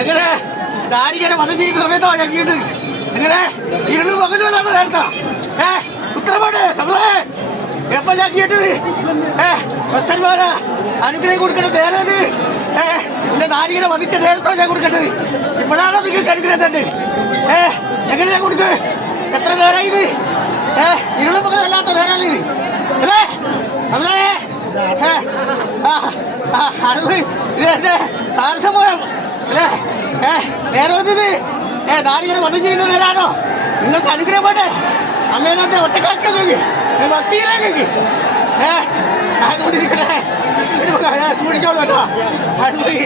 എങ്ങനെ ദാരികനെ വധം ചെയ്യുന്ന സമയത്തോ ഞെക്കിയിട്ട് എങ്ങനെ ഇരുന്ന് പകലുമല്ലാത്ത നേരത്താ. ഏ ഉത്തരവാട് നമ്മളെ എപ്പോ ഞെക്കിയിട്ട് ഏ ഭക്തന്മാരാ അനുഗ്രഹം കൊടുക്കേണ്ട നേരത് ഏ എന്റെ ദാരികനെ വധിച്ച നേരത്തോ ഞാൻ കൊടുക്കേണ്ടത്. ഇപ്പോഴാണോ നിങ്ങൾക്ക് അനുഗ്രഹം തന്നെ? ഏ എങ്ങനെ ഞാൻ കൊടുത്ത് എത്ര നേരമായി ഇത്? ഏ ഇരുള മകളല്ലാത്ത നേരമല്ലേ ഇത്? അല്ലേ? നമ്മളെ ഏ ആ അല്ലേ? ഏ നേരം വന്നത് ഏ ദാരികനെ വധം ചെയ്യുന്ന നേരാണോ? നിങ്ങൾക്ക് അനുഗ്രഹം പോട്ടെ അമ്മേനത്തെ ഒറ്റക്കാക്കി ഭക്തിയിലേക്ക് ഏ അതുകൊണ്ട് ഇരിക്കട്ടെ ചൂടിച്ചോളൂ കേട്ടോ. അത് പോയി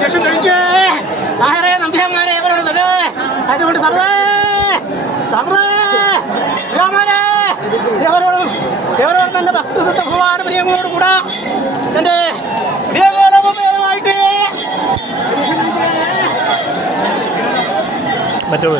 ശേഷം കഴിച്ച് ആരെ നമ്പ്യന്മാരെ ഇവരോട് തന്നെ അതുകൊണ്ട് സമൃദ്ധ സമൃദ്ധമാരെ ഇവരോട് തന്റെ ഭക്തൃത്വ ഭഗവാന പ്രിയങ്ങളോട് കൂടാ തന്റെ പ്രിയകോലമായിട്ട് മറ്റോ